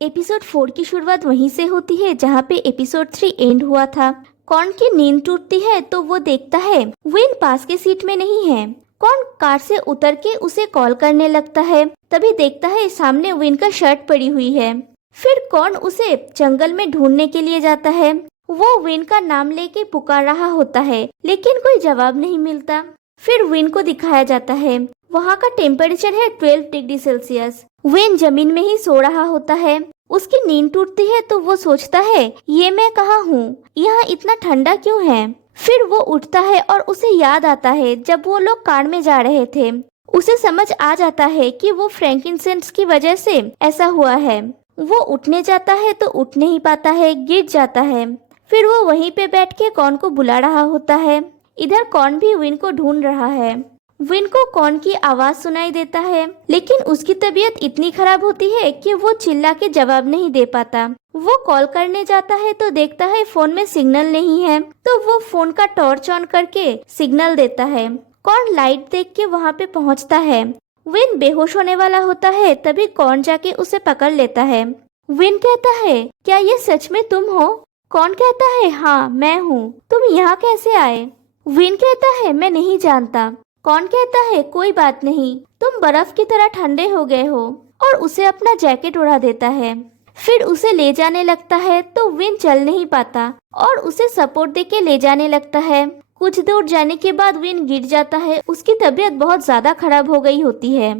Episode 4 की शुरुआत वहीं से होती है जहाँ पे एपिसोड 3 एंड हुआ था। कॉर्न की नींद टूटती है तो वो देखता है विन पास के सीट में नहीं है। कॉर्न कार से उतर के उसे कॉल करने लगता है, तभी देखता है सामने विन का शर्ट पड़ी हुई है। फिर कॉर्न उसे जंगल में ढूंढने के लिए जाता है। वो विन का नाम लेके पुकार रहा होता है लेकिन कोई जवाब नहीं मिलता। फिर विन को दिखाया जाता है वहाँ का टेम्परेचर है 12 डिग्री सेल्सियस। विन जमीन में ही सो रहा होता है। उसकी नींद टूटती है तो वो सोचता है ये मैं कहाँ हूँ, यहाँ इतना ठंडा क्यों है। फिर वो उठता है और उसे याद आता है जब वो लोग कार में जा रहे थे। उसे समझ आ जाता है कि वो फ्रैंकिनसेंस की वजह से ऐसा हुआ है। वो उठने जाता है तो उठ नहीं पाता है, गिर जाता है। फिर वो वहीं पे बैठ के कॉर्न को बुला रहा होता है। इधर कॉर्न भी विन को ढूंढ रहा है। विन को कॉर्न की आवाज सुनाई देता है लेकिन उसकी तबीयत इतनी खराब होती है कि वो चिल्ला के जवाब नहीं दे पाता। वो कॉल करने जाता है तो देखता है फोन में सिग्नल नहीं है, तो वो फोन का टॉर्च ऑन करके सिग्नल देता है। कॉर्न लाइट देख के वहाँ पे पहुँचता है। विन बेहोश होने वाला होता है, तभी कॉर्न जाके उसे पकड़ लेता है। विन कहता है क्या ये सच में तुम हो? कॉर्न कहता है हाँ मैं हूँ, तुम यहाँ कैसे आए? विन कहता है मैं नहीं जानता। कॉर्न कहता है कोई बात नहीं, तुम बर्फ की तरह ठंडे हो गए हो, और उसे अपना जैकेट उड़ा देता है। फिर उसे ले जाने लगता है तो विन चल नहीं पाता और उसे सपोर्ट देके ले जाने लगता है। कुछ दूर जाने के बाद विन गिर जाता है, उसकी तबीयत बहुत ज्यादा खराब हो गई होती है।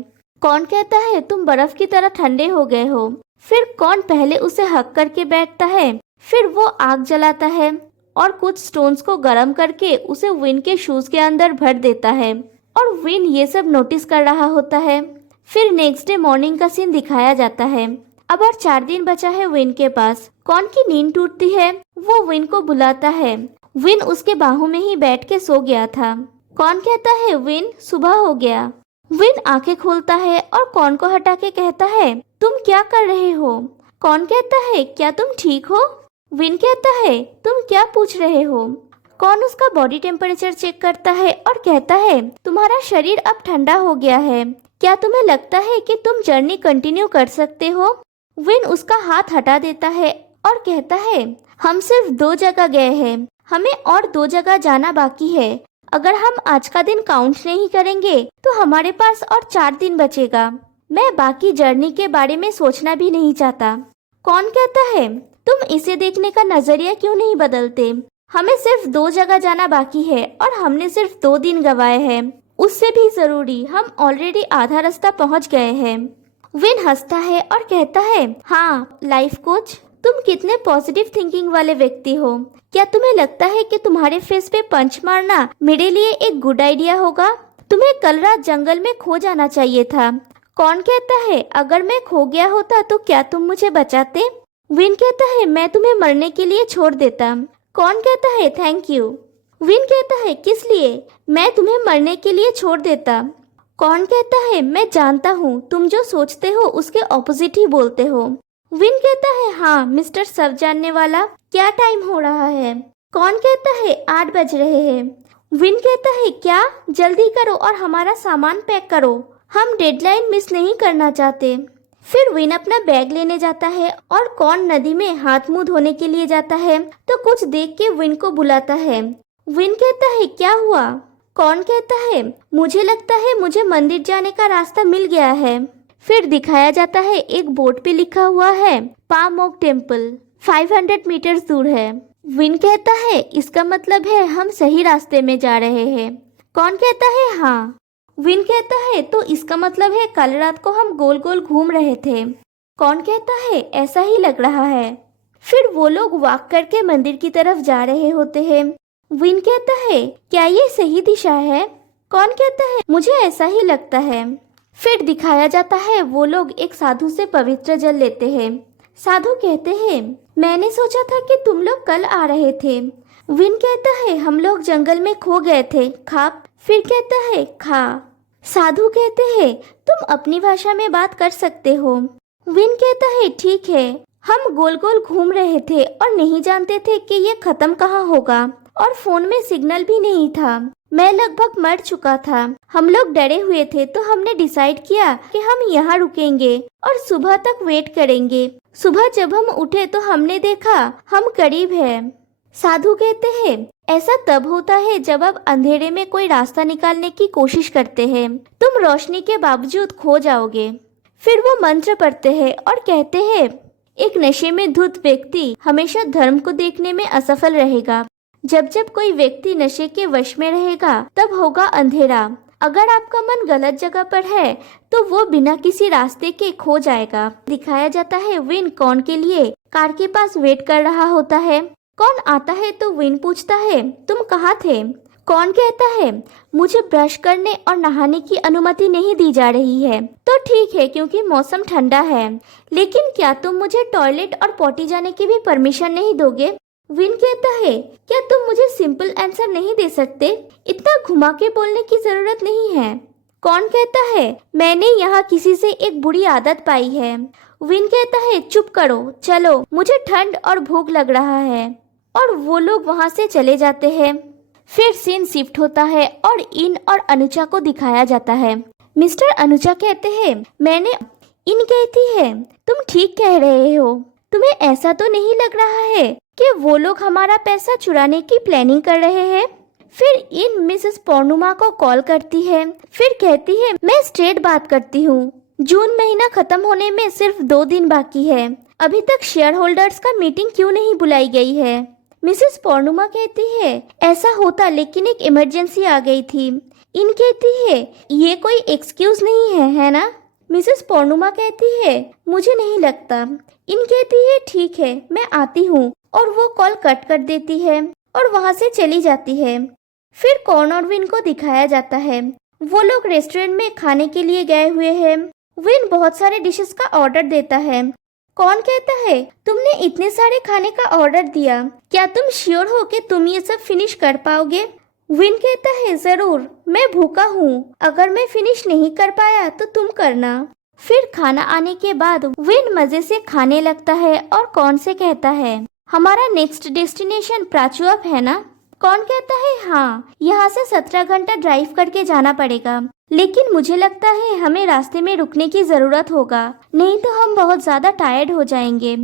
कॉर्न कहता है तुम बर्फ की तरह ठंडे हो गए हो। फिर कॉर्न पहले उसे हक करके बैठता है, फिर वो आग जलाता है और कुछ स्टोन्स को गर्म करके उसे विन के शूज के अंदर भर देता है, और विन ये सब नोटिस कर रहा होता है। फिर नेक्स्ट डे मॉर्निंग का सीन दिखाया जाता है। अब और 4 दिन बचा है विन के पास। कॉर्न की नींद टूटती है, वो विन को बुलाता है। विन उसके बाहों में ही बैठ के सो गया था। कॉर्न कहता है विन सुबह हो गया। विन आंखें खोलता है और कॉर्न को हटा के कहता है तुम क्या कर रहे हो? कॉर्न कहता है क्या तुम ठीक हो? विन कहता है तुम क्या पूछ रहे हो? कॉर्न उसका बॉडी टेम्परेचर चेक करता है और कहता है तुम्हारा शरीर अब ठंडा हो गया है, क्या तुम्हें लगता है कि तुम जर्नी कंटिन्यू कर सकते हो? विन उसका हाथ हटा देता है और कहता है हम सिर्फ 2 जगह गए हैं, हमें और 2 जगह जाना बाकी है। अगर हम आज का दिन काउंट नहीं करेंगे तो हमारे पास और 4 दिन बचेगा। मैं बाकी जर्नी के बारे में सोचना भी नहीं चाहता। कॉर्न कहता है तुम इसे देखने का नजरिया क्यों नहीं बदलते? हमें सिर्फ 2 जगह जाना बाकी है और हमने सिर्फ 2 दिन गवाए हैं। उससे भी जरूरी हम ऑलरेडी आधा रास्ता पहुंच गए हैं। विन हंसता है और कहता है हाँ लाइफ कोच, तुम कितने पॉजिटिव थिंकिंग वाले व्यक्ति हो। क्या तुम्हें लगता है कि तुम्हारे फेस पे पंच मारना मेरे लिए एक गुड आइडिया होगा? तुम्हें कल रात जंगल में खो जाना चाहिए था। कॉर्न कहता है अगर मैं खो गया होता तो क्या तुम मुझे बचाते? विन कहता है मैं तुम्हें मरने के लिए छोड़ देता। कॉर्न कहता है थैंक यू। विन कहता है किस लिए? मैं तुम्हें मरने के लिए छोड़ देता। कॉर्न कहता है मैं जानता हूँ तुम जो सोचते हो उसके ऑपोजिट ही बोलते हो। विन कहता है हाँ मिस्टर सब जानने वाला, क्या टाइम हो रहा है? कॉर्न कहता है 8 बज रहे हैं। विन कहता है क्या, जल्दी करो और हमारा सामान पैक करो, हम डेडलाइन मिस नहीं करना चाहते। फिर विन अपना बैग लेने जाता है और कॉर्न नदी में हाथ मुंह धोने के लिए जाता है तो कुछ देख के विन को बुलाता है। विन कहता है क्या हुआ? कॉर्न कहता है मुझे लगता है मुझे मंदिर जाने का रास्ता मिल गया है। फिर दिखाया जाता है एक बोर्ड पे लिखा हुआ है पामोक टेम्पल 500 मीटर दूर है। विन कहता है इसका मतलब है हम सही रास्ते में जा रहे हैं। कॉर्न कहता है हाँ। विन कहता है तो इसका मतलब है कल रात को हम गोल गोल घूम रहे थे। कॉर्न कहता है ऐसा ही लग रहा है। फिर वो लोग वॉक करके मंदिर की तरफ जा रहे होते हैं। विन कहता है क्या ये सही दिशा है? कॉर्न कहता है मुझे ऐसा ही लगता है। फिर दिखाया जाता है वो लोग एक साधु से पवित्र जल लेते हैं। साधु कहते हैं मैंने सोचा था कि तुम लोग कल आ रहे थे। विन कहता है हम लोग जंगल में खो गए थे, खा। फिर कहता है खा। साधु कहते हैं तुम अपनी भाषा में बात कर सकते हो। विन कहता है ठीक है। हम गोल गोल घूम रहे थे और नहीं जानते थे कि ये खत्म कहाँ होगा, और फोन में सिग्नल भी नहीं था। मैं लगभग मर चुका था। हम लोग डरे हुए थे तो हमने डिसाइड किया कि हम यहाँ रुकेंगे और सुबह तक वेट करेंगे। सुबह जब हम उठे तो हमने देखा हम करीब है। साधु कहते हैं ऐसा तब होता है जब आप अंधेरे में कोई रास्ता निकालने की कोशिश करते हैं, तुम रोशनी के बावजूद खो जाओगे। फिर वो मंत्र पढ़ते हैं और कहते हैं एक नशे में धुत व्यक्ति हमेशा धर्म को देखने में असफल रहेगा। जब जब कोई व्यक्ति नशे के वश में रहेगा तब होगा अंधेरा। अगर आपका मन गलत जगह पर है तो वो बिना किसी रास्ते के खो जाएगा। दिखाया जाता है विन कॉर्न के लिए कार के पास वेट कर रहा होता है। कॉर्न आता है तो विन पूछता है तुम कहाँ थे? कॉर्न कहता है मुझे ब्रश करने और नहाने की अनुमति नहीं दी जा रही है। तो ठीक है क्योंकि मौसम ठंडा है, लेकिन क्या तुम मुझे टॉयलेट और पॉटी जाने की भी परमिशन नहीं दोगे? विन कहता है क्या तुम मुझे सिंपल आंसर नहीं दे सकते? इतना घुमा के बोलने की जरूरत नहीं है। कॉर्न कहता है मैंने यहाँ किसी से एक बुरी आदत पाई है। विन कहता है चुप करो, चलो मुझे ठंड और भूख लग रहा है। और वो लोग वहाँ से चले जाते हैं। फिर सीन शिफ्ट होता है और इन और अनुजा को दिखाया जाता है। मिस्टर अनुजा कहते हैं मैंने इन कहती है तुम ठीक कह रहे हो। तुम्हें ऐसा तो नहीं लग रहा है कि वो लोग हमारा पैसा चुराने की प्लानिंग कर रहे हैं? फिर इन मिसेस पौर्णुमा को कॉल करती है। फिर कहती है मैं स्ट्रेट बात करती हूँ, जून महीना खत्म होने में सिर्फ 2 दिन बाकी है। अभी तक शेयर होल्डर्स का मीटिंग क्यों नहीं बुलाई गई है? मिसेस पौर्णुमा कहती है ऐसा होता लेकिन एक इमरजेंसी आ गई थी। इन कहती है ये कोई एक्सक्यूज नहीं है, है ना? मिसेस पौर्णुमा कहती है मुझे नहीं लगता। इन कहती है ठीक है मैं आती हूँ, और वो कॉल कट कर देती है और वहाँ से चली जाती है। फिर कॉर्न और विन को दिखाया जाता है। वो लोग रेस्टोरेंट में खाने के लिए गए हुए हैं। विन बहुत सारे डिशेस का ऑर्डर देता है। कौन कहता है तुमने इतने सारे खाने का ऑर्डर दिया, क्या तुम श्योर हो कि तुम ये सब फिनिश कर पाओगे? विन कहता है जरूर, मैं भूखा हूँ, अगर मैं फिनिश नहीं कर पाया तो तुम करना। फिर खाना आने के बाद विन मजे से खाने लगता है और कौन से कहता है हमारा नेक्स्ट डेस्टिनेशन प्राचुअप है ना? कौन कहता है हाँ, यहाँ से 17 घंटा ड्राइव करके जाना पड़ेगा, लेकिन मुझे लगता है हमें रास्ते में रुकने की जरूरत होगा, नहीं तो हम बहुत ज्यादा टायर्ड हो जाएंगे।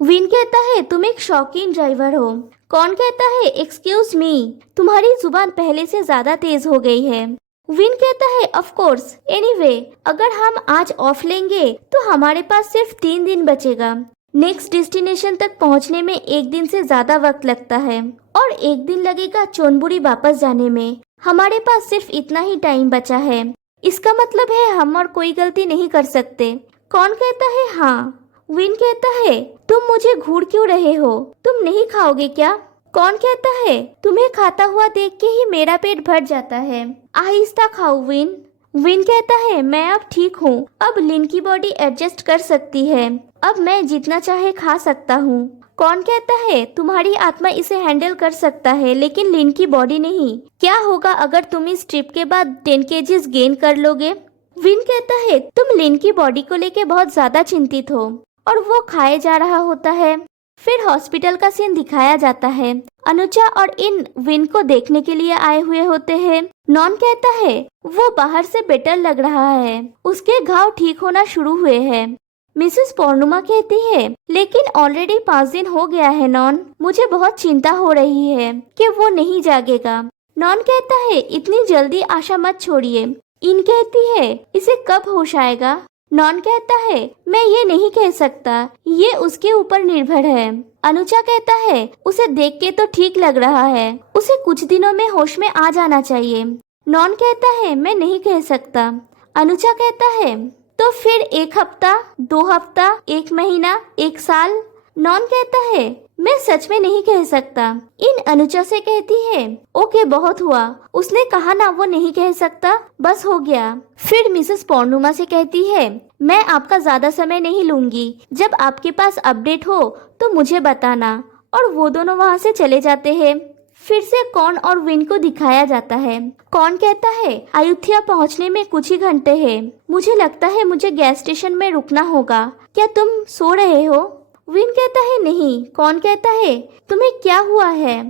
विन कहता है तुम एक शौकीन ड्राइवर हो। कौन कहता है एक्सक्यूज मी, तुम्हारी जुबान पहले से ज्यादा तेज हो गई है। विन कहता है ऑफ कोर्स, एनीवे अगर हम आज ऑफ लेंगे तो हमारे पास सिर्फ 3 दिन बचेगा। नेक्स्ट डेस्टिनेशन तक पहुंचने में 1 दिन से ज्यादा वक्त लगता है और 1 दिन लगेगा चोनबुरी वापस जाने में। हमारे पास सिर्फ इतना ही टाइम बचा है, इसका मतलब है हम और कोई गलती नहीं कर सकते। कौन कहता है हाँ। विन कहता है तुम मुझे घूर क्यों रहे हो, तुम नहीं खाओगे क्या? कौन कहता है तुम्हें खाता हुआ देख के ही मेरा पेट भर जाता है, आहिस्ता खाओ विन। विन कहता है मैं अब ठीक हूँ, अब लिन की बॉडी एडजस्ट कर सकती है, अब मैं जितना चाहे खा सकता हूँ। कौन कहता है तुम्हारी आत्मा इसे हैंडल कर सकता है लेकिन लिन की बॉडी नहीं, क्या होगा अगर तुम इस ट्रिप के बाद 10 केजीज गेन कर लोगे? विन कहता है तुम लिन की बॉडी को लेके बहुत ज्यादा चिंतित हो, और वो खाए जा रहा होता है। फिर हॉस्पिटल का सीन दिखाया जाता है। अनुजा और इन विन को देखने के लिए आए हुए होते हैं। नॉन कहता है वो बाहर से बेटर लग रहा है, उसके घाव ठीक होना शुरू हुए हैं। मिसेस पौर्णुमा कहती है लेकिन ऑलरेडी 5 दिन हो गया है नॉन, मुझे बहुत चिंता हो रही है कि वो नहीं जागेगा। नॉन कहता है इतनी जल्दी आशा मत छोड़िए। इन कहती है इसे कब होश आएगा? नॉन कहता है मैं ये नहीं कह सकता, ये उसके ऊपर निर्भर है। अनुजा कहता है उसे देख के तो ठीक लग रहा है, उसे कुछ दिनों में होश में आ जाना चाहिए। नॉन कहता है मैं नहीं कह सकता। अनुजा कहता है तो फिर 1 हफ्ता, 2 हफ्ता, 1 महीना, 1 साल? नॉन कहता है मैं सच में नहीं कह सकता। इन अनुजा से कहती है ओके बहुत हुआ, उसने कहा ना वो नहीं कह सकता, बस हो गया। फिर मिसेस पौर्णुमा से कहती है मैं आपका ज्यादा समय नहीं लूंगी, जब आपके पास अपडेट हो तो मुझे बताना, और वो दोनों वहाँ से चले जाते हैं। फिर से कॉर्न और विन को दिखाया जाता है। कॉर्न कहता है अयोध्या पहुँचने में कुछ ही घंटे हैं, मुझे लगता है मुझे गैस स्टेशन में रुकना होगा, क्या तुम सो रहे हो? विन कहता है नहीं। कौन कहता है तुम्हें क्या हुआ है?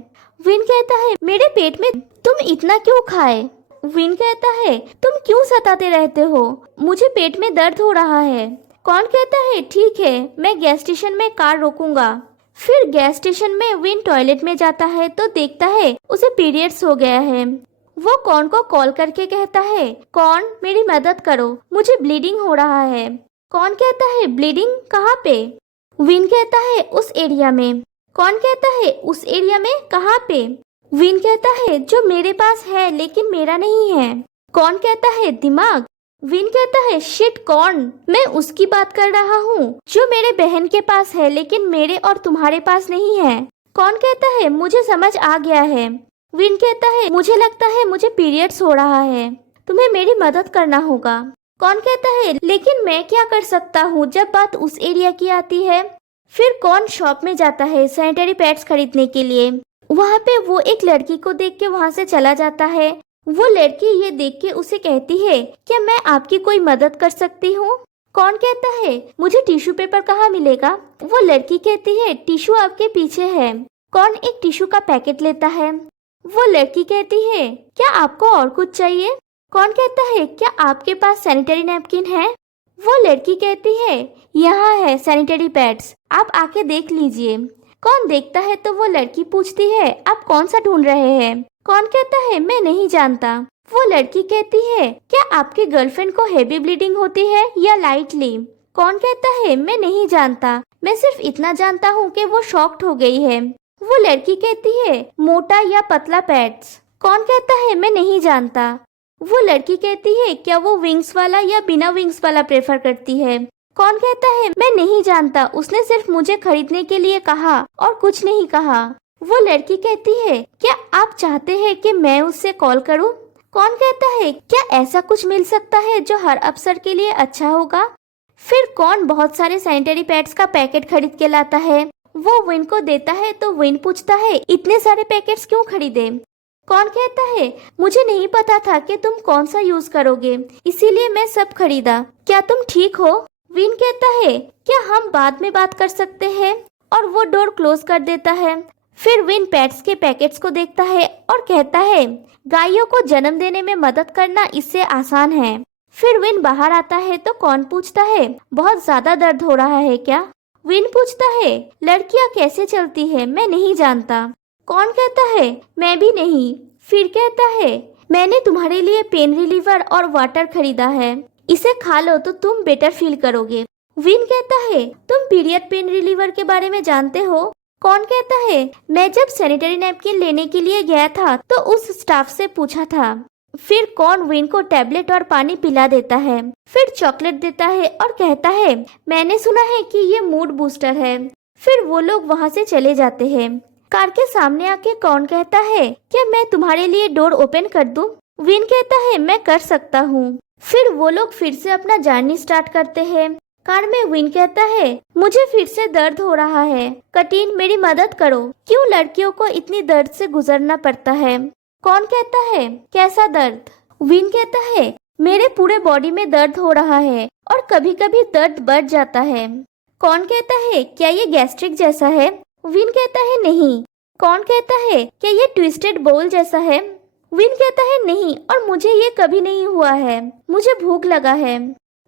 विन कहता है मेरे पेट में, तुम इतना क्यों खाए? विन कहता है तुम क्यों सताते रहते हो, मुझे पेट में दर्द हो रहा है। कौन कहता है ठीक है, मैं गैस स्टेशन में कार रोकूंगा। फिर गैस स्टेशन में विन टॉयलेट में जाता है तो देखता है उसे पीरियड्स हो गया है। वो कौन को कॉल करके कहता है, कौन मेरी मदद करो, मुझे ब्लीडिंग हो रहा है। कौन कहता है ब्लीडिंग कहाँ पे? विन कहता है उस एरिया में। कौन कहता है उस एरिया में कहाँ पे? विन कहता है जो मेरे पास है लेकिन मेरा नहीं है। कौन कहता है दिमाग। विन कहता है शिट कौन, मैं उसकी बात कर रहा हूँ जो मेरे बहन के पास है लेकिन मेरे और तुम्हारे पास नहीं है। कौन कहता है मुझे समझ आ गया है। विन कहता है मुझे लगता है मुझे पीरियड्स हो रहा है, तुम्हें मेरी मदद करना होगा। कौन कहता है लेकिन मैं क्या कर सकता हूँ जब बात उस एरिया की आती है। फिर कौन शॉप में जाता है सैनिटरी पैड्स खरीदने के लिए। वहाँ पे वो एक लड़की को देख के वहाँ से चला जाता है। वो लड़की ये देख के उसे कहती है क्या मैं आपकी कोई मदद कर सकती हूँ। कौन कहता है मुझे टिश्यू पेपर कहाँ मिलेगा। वो लड़की कहती है टिश्यू आपके पीछे है। कौन एक टिश्यू का पैकेट लेता है। वो लड़की कहती है क्या आपको और कुछ चाहिए। कौन कहता है क्या आपके पास सैनिटरी नैपकिन है। वो लड़की कहती है यहाँ है सैनिटरी पैड्स, आप आके देख लीजिए। कौन देखता है तो वो लड़की पूछती है आप कौन सा ढूंढ रहे हैं। कौन कहता है मैं नहीं जानता। वो लड़की कहती है क्या आपकी गर्लफ्रेंड को हेवी ब्लीडिंग होती है या लाइटली। कौन कहता है मैं नहीं जानता, मैं सिर्फ इतना जानता हूँ कि वो शॉक्ड हो गई है। वो लड़की कहती है मोटा या पतला पैड्स। कौन कहता है मैं नहीं जानता। वो लड़की कहती है क्या वो विंग्स वाला या बिना विंग्स वाला प्रेफर करती है। कौन कहता है मैं नहीं जानता, उसने सिर्फ मुझे खरीदने के लिए कहा और कुछ नहीं कहा। वो लड़की कहती है क्या आप चाहते हैं कि मैं उससे कॉल करूं। कौन कहता है क्या ऐसा कुछ मिल सकता है जो हर अफसर के लिए अच्छा होगा। फिर कौन बहुत सारे सैनिटरी पैड्स का पैकेट खरीद के लाता है। वो विन को देता है तो विन पूछता है इतने सारे पैकेट्स क्यों खरीदे। कौन कहता है मुझे नहीं पता था कि तुम कौन सा यूज करोगे, इसीलिए मैं सब खरीदा। क्या तुम ठीक हो। विन कहता है क्या हम बाद में बात कर सकते हैं, और वो डोर क्लोज कर देता है। फिर विन पैट्स के पैकेट्स को देखता है और कहता है गायों को जन्म देने में मदद करना इससे आसान है। फिर विन बाहर आता है तो कौन पूछता है बहुत ज्यादा दर्द हो रहा है क्या। विन पूछता है लड़कियां कैसे चलती है, मैं नहीं जानता। कौन कहता है मैं भी नहीं। फिर कहता है मैंने तुम्हारे लिए पेन रिलीवर और वाटर खरीदा है, इसे खा लो तो तुम बेटर फील करोगे। विन कहता है तुम पीरियड पेन रिलीवर के बारे में जानते हो। कौन कहता है मैं जब सैनिटरी नैपकिन लेने के लिए गया था तो उस स्टाफ से पूछा था। फिर कौन विन को टैबलेट और पानी पिला देता है, फिर चॉकलेट देता है और कहता है मैंने सुना है कि ये मूड बूस्टर है। फिर वो लोग वहाँ से चले जाते हैं। कार के सामने आके कौन कहता है क्या मैं तुम्हारे लिए डोर ओपन कर दूं। विन कहता है मैं कर सकता हूँ। फिर वो लोग फिर से अपना जर्नी स्टार्ट करते हैं। कार में विन कहता है मुझे फिर से दर्द हो रहा है, कटीन मेरी मदद करो, क्यों लड़कियों को इतनी दर्द से गुजरना पड़ता है। कौन कहता है कैसा दर्द। विन कहता है मेरे पूरे बॉडी में दर्द हो रहा है और कभी कभी दर्द बढ़ जाता है। कौन कहता है क्या ये गैस्ट्रिक जैसा है। विन कहता है नहीं। कौन कहता है क्या ये ट्विस्टेड बोल जैसा है। विन कहता है नहीं, और मुझे ये कभी नहीं हुआ है, मुझे भूख लगा है।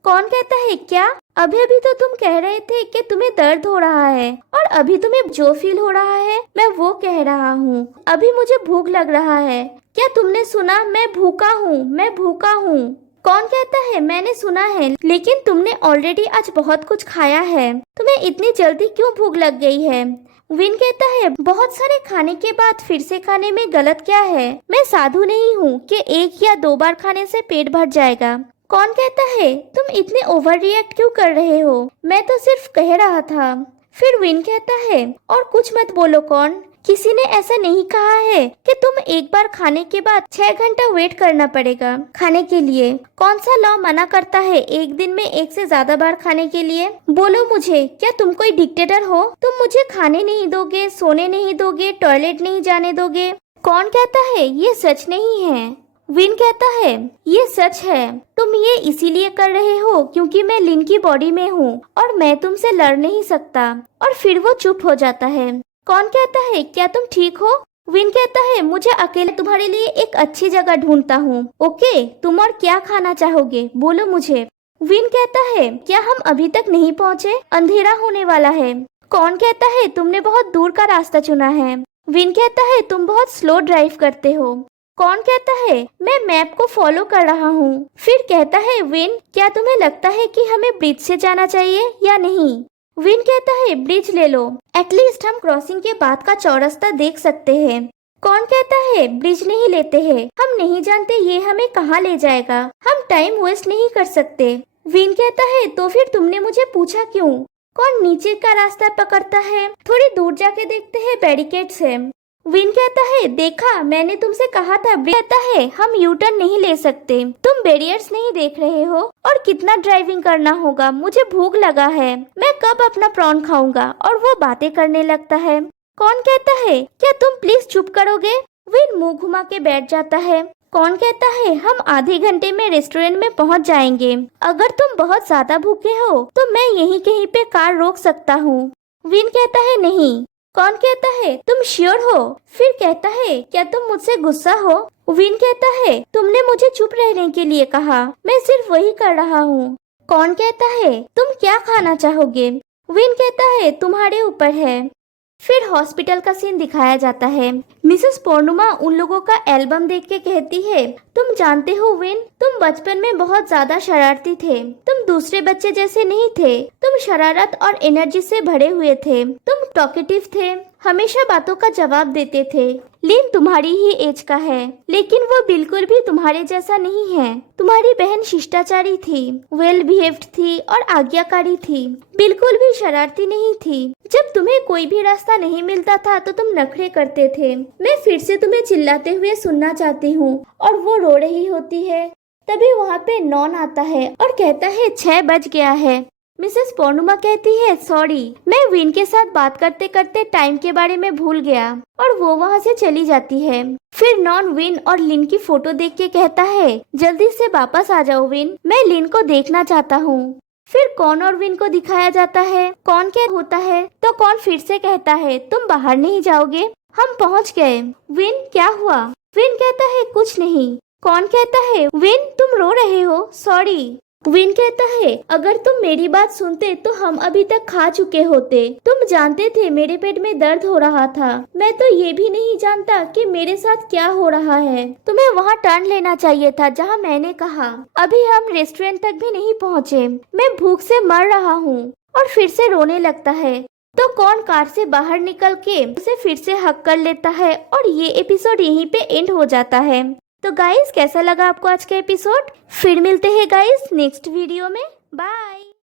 कौन कहता है क्या अभी अभी तो तुम कह रहे थे कि तुम्हें दर्द हो रहा है, और अभी तुम्हें जो फील हो रहा है मैं वो कह रहा हूँ। अभी मुझे भूख लग रहा है, क्या तुमने सुना मैं भूखा हूँ, मैं भूखा हूँ। कौन कहता है मैंने सुना है, लेकिन तुमने ऑलरेडी आज बहुत कुछ खाया है, तुम्हें इतनी जल्दी क्यों भूख लग गई है। विन कहता है बहुत सारे खाने के बाद फिर से खाने में गलत क्या है, मैं साधु नहीं हूँ कि 1 या 2 बार खाने से पेट भर जाएगा। कौन कहता है तुम इतने ओवर रिएक्ट क्यों कर रहे हो, मैं तो सिर्फ कह रहा था। फिर विन कहता है और कुछ मत बोलो। कौन किसी ने ऐसा नहीं कहा है कि तुम एक बार खाने के बाद 6 घंटा वेट करना पड़ेगा खाने के लिए। कौन सा लॉ मना करता है एक दिन में 1 से ज्यादा बार खाने के लिए। बोलो मुझे, क्या तुम कोई डिक्टेटर हो, तुम मुझे खाने नहीं दोगे, सोने नहीं दोगे, टॉयलेट नहीं जाने दोगे। कौन कहता है ये सच नहीं है। विन कहता है ये सच है, तुम ये इसीलिए कर रहे हो क्योंकि मैं लिन की बॉडी में हूँ और मैं तुमसे लड़ नहीं सकता। और फिर वो चुप हो जाता है। कौन कहता है क्या तुम ठीक हो। विन कहता है मुझे अकेले तुम्हारे लिए एक अच्छी जगह ढूंढता हूँ। ओके, तुम और क्या खाना चाहोगे बोलो मुझे। विन कहता है क्या हम अभी तक नहीं पहुँचे, अंधेरा होने वाला है। कौन कहता है तुमने बहुत दूर का रास्ता चुना है। विन कहता है तुम बहुत स्लो ड्राइव करते हो। कौन कहता है मैं मैप को फॉलो कर रहा हूँ। फिर कहता है विन क्या तुम्हें लगता है कि हमें ब्रिज से जाना चाहिए या नहीं। विन कहता है ब्रिज ले लो, एटलीस्ट हम क्रॉसिंग के बाद का चौरस्ता देख सकते हैं। कौन कहता है ब्रिज नहीं लेते हैं, हम नहीं जानते ये हमें कहाँ ले जाएगा, हम टाइम वेस्ट नहीं कर सकते। विन कहता है तो फिर तुमने मुझे पूछा क्यों। कौन नीचे का रास्ता पकड़ता है, थोड़ी दूर जाके देखते हैं बैरिकेड्स है। विन कहता है देखा मैंने तुमसे कहा था। ब्रिज कहता है हम यू टर्न नहीं ले सकते, तुम बैरियर्स नहीं देख रहे हो। और कितना ड्राइविंग करना होगा, मुझे भूख लगा है, मैं कब अपना प्रॉन खाऊंगा। और वो बातें करने लगता है। कौन कहता है क्या तुम प्लीज चुप करोगे। विन मुंह घुमा के बैठ जाता है। कौन कहता है हम आधे घंटे में रेस्टोरेंट में पहुंच जाएंगे, अगर तुम बहुत ज्यादा भूखे हो तो मैं यहीं कहीं पे कार रोक सकता हूँ। विन कहता है नहीं। कौन कहता है तुम श्योर हो। फिर कहता है क्या तुम मुझसे गुस्सा हो। विन कहता है तुमने मुझे चुप रहने के लिए कहा, मैं सिर्फ वही कर रहा हूँ। कौन कहता है तुम क्या खाना चाहोगे। विन कहता है तुम्हारे ऊपर है। फिर हॉस्पिटल का सीन दिखाया जाता है। मिसेस पोर्नुमा उन लोगों का एल्बम देख के कहती है तुम जानते हो विन, तुम बचपन में बहुत ज्यादा शरारती थे, तुम दूसरे बच्चे जैसे नहीं थे, तुम शरारत और एनर्जी से भरे हुए थे, तुम टॉकेटिव थे, हमेशा बातों का जवाब देते थे। लिन तुम्हारी ही एज का है, लेकिन वो बिल्कुल भी तुम्हारे जैसा नहीं है। तुम्हारी बहन शिष्टाचारी थी, वेल बिहेव्ड थी और आज्ञाकारी थी, बिल्कुल भी शरारती नहीं थी। जब तुम्हें कोई भी रास्ता नहीं मिलता था तो तुम नखरे करते थे। मैं फिर से तुम्हें चिल्लाते हुए सुनना चाहती हूँ। और वो रो रही होती है। तभी वहाँ पे नॉन आता है और कहता है 6 बज गया है। मिसेस पोर्नुमा कहती है सॉरी, मैं विन के साथ बात करते करते टाइम के बारे में भूल गया। और वो वहाँ से चली जाती है। फिर नॉन विन और लिन की फोटो देख के कहता है जल्दी से वापस आ जाओ विन, मैं लिन को देखना चाहता हूँ। फिर कौन और विन को दिखाया जाता है। कौन क्या होता है तो कौन फिर से कहता है तुम बाहर नहीं जाओगे, हम पहुँच गए। विन क्या हुआ। विन कहता है कुछ नहीं। कौन कहता है विन तुम रो रहे हो, सॉरी। विन कहता है अगर तुम मेरी बात सुनते तो हम अभी तक खा चुके होते। तुम जानते थे मेरे पेट में दर्द हो रहा था, मैं तो ये भी नहीं जानता कि मेरे साथ क्या हो रहा है। तुम्हें वहाँ टर्न लेना चाहिए था जहाँ मैंने कहा। अभी हम रेस्टोरेंट तक भी नहीं पहुँचे, मैं भूख से मर रहा हूँ। और फिर से रोने लगता है। तो कौन कार से बाहर निकल के उसे फिर से हक कर लेता है और ये एपिसोड यहीं पे एंड हो जाता है। तो गाइस कैसा लगा आपको आज का एपिसोड। फिर मिलते हैं गाइस नेक्स्ट वीडियो में। बाय।